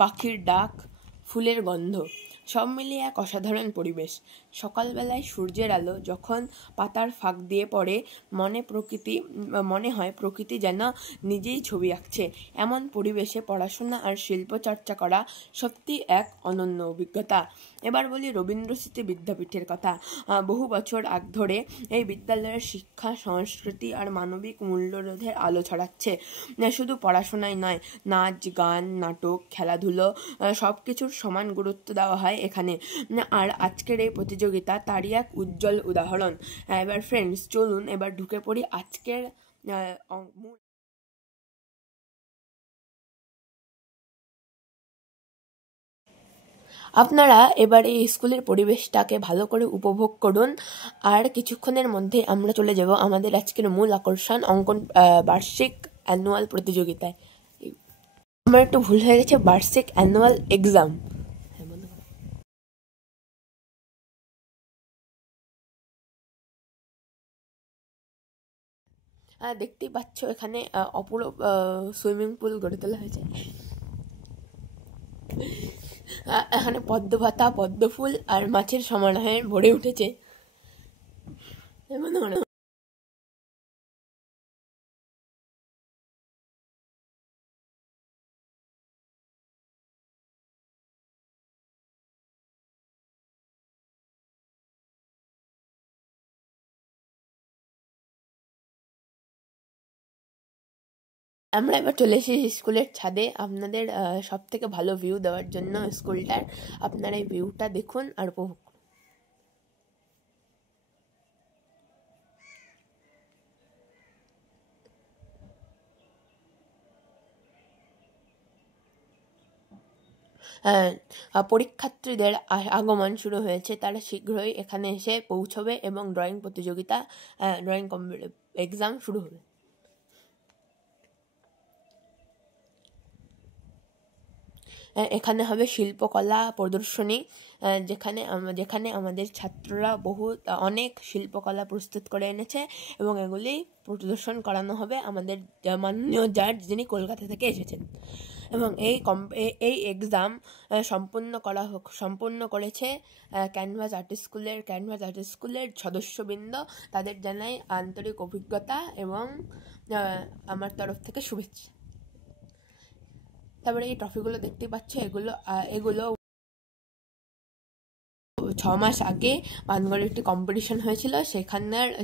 পাখির ডাক, ফুলের গন্ধ, সব মিলিয়ে এক অসাধারণ পরিবেশ। সকালবেলায় সূর্যের আলো যখন পাতার ফাঁক দিয়ে পড়ে, মনে হয় প্রকৃতি যেন নিজেই ছবি আঁকছে। এমন পরিবেশে পড়াশোনা আর শিল্প চর্চা করা সত্যি এক অনন্য অভিজ্ঞতা। এবার বলি রবীন্দ্র স্মৃতি বিদ্যাপীঠের কথা। বহু বছর আগ ধরে এই বিদ্যালয়ের শিক্ষা, সংস্কৃতি আর মানবিক মূল্যবোধের আলো ছড়াচ্ছে। শুধু পড়াশোনাই নয়, নাচ, গান, নাটক, খেলাধুলো সব কিছুর সমান গুরুত্ব দেওয়া হয় এখানে। আর আজকের এই প্রতিযোগিতা তারই এক উজ্জ্বল উদাহরণ। এবার ফ্রেন্ডস, চলুন এবার ঢুকে পড়ি আজকের মূল। আপনারা এবার এই স্কুলের পরিবেশটাকে ভালো করে উপভোগ করুন। আর কিছুক্ষণের মধ্যে আমরা চলে যাব আমাদের আজকের মূল আকর্ষণ, অঙ্কন বার্ষিক অ্যানুয়াল প্রতিযোগিতায়। আমার একটু ভুল হয়ে গেছে, বার্ষিক অ্যানুয়াল এক্সাম। দেখতেই পাচ্ছ এখানে অপূরূপ সুইমিং পুল গড়ে তোলা হয়েছে। এখানে পদ্ম পাতা, পদ্ম ফুল আর মাছের সমারোহে ভরে উঠেছে। আমরা এবার চলে এসেছি স্কুলের ছাদে আপনাদের সব থেকে ভালো ভিউ দেওয়ার জন্য স্কুলটার। আপনারা এই ভিউটা দেখুন আর উপভোগ করুন। পরীক্ষার্থীদের আগমন শুরু হয়েছে, তারা শীঘ্রই এখানে এসে পৌঁছবে এবং ড্রয়িং প্রতিযোগিতা, ড্রয়িং এক্সাম শুরু হবে। এখানে হবে শিল্পকলা প্রদর্শনী, যেখানে আমাদের ছাত্ররা অনেক শিল্পকলা প্রস্তুত করে এনেছে এবং এগুলি প্রদর্শন করানো হবে আমাদের মাননীয় জাজ, যিনি কলকাতা থেকে এসেছেন। এবং এই এক্সাম সম্পূর্ণ করেছে ক্যানভাস আর্ট স্কুলের সদস্যবৃন্দ। তাদের জানাই আন্তরিক অভিজ্ঞতা এবং আমার তরফ থেকে শুভেচ্ছা। তারপরে এই ট্রফিগুলো দেখতে পাচ্ছ, এগুলো 6 মাস আগে পানগড়ে একটি কম্পিটিশন হয়েছিল,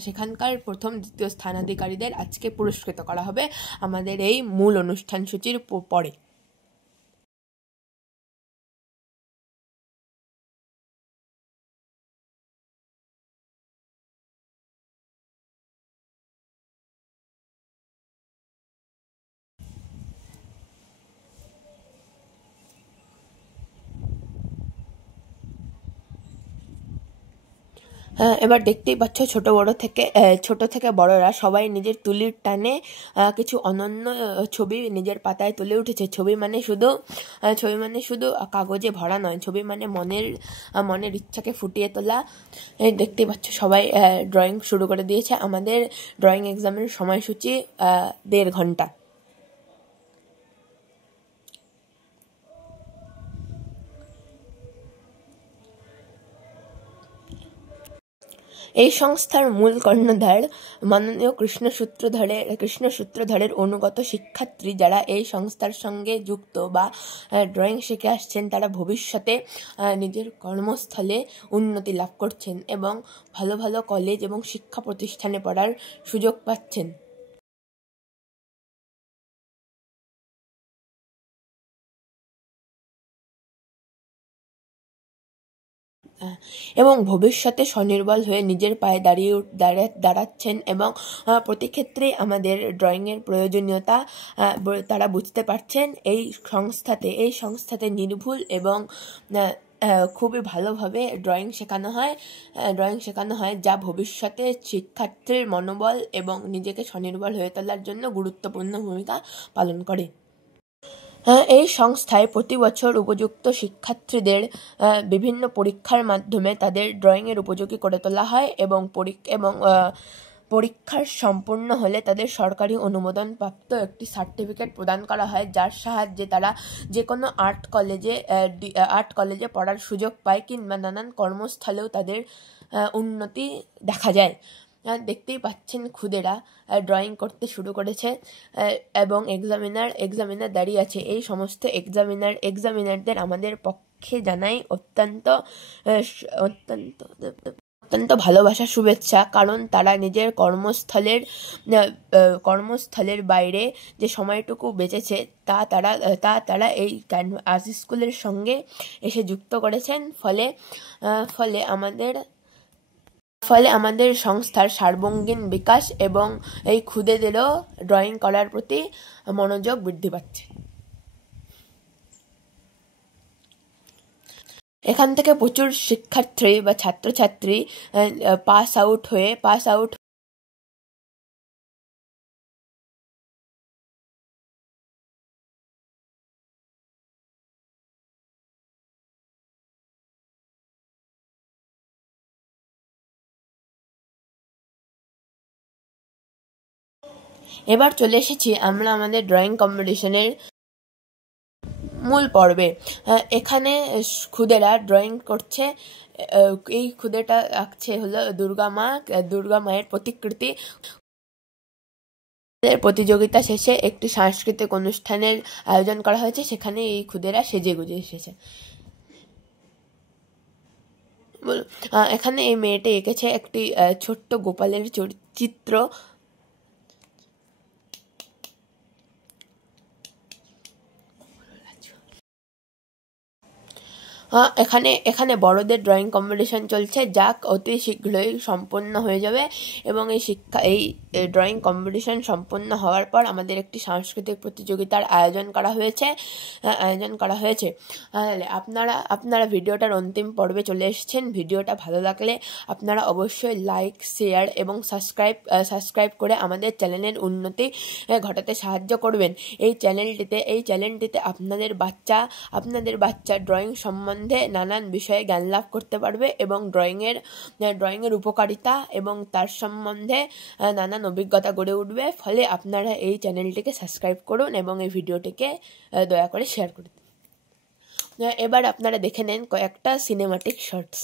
সেখানকার প্রথম দ্বিতীয় স্থানাধিকারীদের আজকে পুরস্কৃত করা হবে আমাদের এই মূল অনুষ্ঠান সূচির পরে। এবার দেখতেই পাচ্ছ ছোট থেকে বড়রা সবাই নিজের তুলির টানে কিছু অনন্য ছবি নিজের পাতায় তুলে উঠেছে। ছবি মানে শুধু কাগজে ভরা নয়, ছবি মানে মনের ইচ্ছাকে ফুটিয়ে তোলা। দেখতেই পাচ্ছ সবাই ড্রয়িং শুরু করে দিয়েছে। আমাদের ড্রয়িং এক্সামের সময়সূচি 1.5 ঘন্টা। এই সংস্থার মূল কর্ণধার মাননীয় কৃষ্ণসূত্রধরের অনুগত শিক্ষার্থী, যারা এই সংস্থার সঙ্গে যুক্ত বা ড্রয়িং শিখে আসছেন, তারা ভবিষ্যতে নিজের কর্মস্থলে উন্নতি লাভ করছেন এবং ভালো ভালো কলেজ এবং শিক্ষা প্রতিষ্ঠানে পড়ার সুযোগ পাচ্ছেন। এবং ভবিষ্যতে স্বনির্ভর হয়ে নিজের পায়ে দাঁড়াচ্ছেন এবং প্রতি ক্ষেত্রে আমাদের ড্রয়িংয়ের প্রয়োজনীয়তা তারা বুঝতে পারছেন। এই সংস্থাতে নির্ভুল এবং খুবই ভালোভাবে ড্রয়িং শেখানো হয়, যা ভবিষ্যতে শিক্ষার্থীর মনোবল এবং নিজেকে স্বনির্ভর হয়ে তোলার জন্য গুরুত্বপূর্ণ ভূমিকা পালন করে। এই সংস্থায় প্রতি বছর উপযুক্ত শিক্ষার্থীদের বিভিন্ন পরীক্ষার মাধ্যমে তাদের ড্রয়িংয়ের উপযোগী করে তোলা হয় এবং পরীক্ষার সম্পূর্ণ হলে তাদের সরকারি অনুমোদনপ্রাপ্ত একটি সার্টিফিকেট প্রদান করা হয়, যার সাহায্যে তারা যে কোনো আর্ট কলেজে পড়ার সুযোগ পায় কিংবা নানান কর্মস্থলেও তাদের উন্নতি দেখা যায়। দেখতেই পাচ্ছেন খুদেরা ড্রয়িং করতে শুরু করেছে এবং এক্সামিনার দাঁড়িয়ে আছে। এই সমস্ত এক্সামিনারদের আমাদের পক্ষে জানাই অত্যন্ত ভালোবাসা, শুভেচ্ছা, কারণ তারা নিজের কর্মস্থলের বাইরে যে সময়টুকু বেঁচেছে তা তারা এই আর্ট স্কুলের সঙ্গে এসে যুক্ত করেছেন। ফলে আমাদের সংস্থার সার্বঙ্গীন বিকাশ এবং এই খুদেদেরও ড্রয়িং করার প্রতি মনোযোগ বৃদ্ধি পাচ্ছে। এখান থেকে প্রচুর শিক্ষার্থী বা ছাত্রছাত্রী পাস আউট এবার চলে এসেছি আমরা আমাদের ড্রয়িং কম্পিটিশনের মূল পর্বে। এখানে খুদেরা ড্রয়িং করছে। এই খুদেটা আঁকছে হলো দুর্গা মায়ের প্রতিকৃতি। প্রতিযোগিতা শেষে একটি সাংস্কৃতিক অনুষ্ঠানের আয়োজন করা হয়েছে, সেখানে এই খুদেরা সেজেগুজে এসেছে। এখানে এই মেয়েটি এঁকেছে একটি ছোট্ট গোপালের চিত্র। এখানে বড়দের ড্রয়িং কম্পিটিশন চলছে, যা অতি শীঘ্রই সম্পন্ন হয়ে যাবে এবং এই ড্রয়িং কম্পিটিশন সম্পন্ন হওয়ার পর আমাদের একটি সাংস্কৃতিক প্রতিযোগিতার আয়োজন করা হয়েছে। তাহলে আপনারা ভিডিওটার অন্তিম পর্বে চলে এসেছেন। ভিডিওটা ভালো লাগলে আপনারা অবশ্যই লাইক, শেয়ার এবং সাবস্ক্রাইব করে আমাদের চ্যানেলের উন্নতি ঘটাতে সাহায্য করবেন। এই চ্যানেলটিতে আপনাদের বাচ্চা ড্রয়িং সম্বন্ধে নানান বিষয়ে জ্ঞান লাভ করতে পারবে এবং ড্রয়িংয়ের উপকারিতা এবং তার সম্বন্ধে নানান অভিজ্ঞতা গড়ে উঠবে। ফলে আপনারা এই চ্যানেলটিকে সাবস্ক্রাইব করুন এবং এই ভিডিওটিকে দয়া করে শেয়ার করুন। এবার আপনারা দেখে নেন কয়েকটা সিনেমাটিক শর্টস।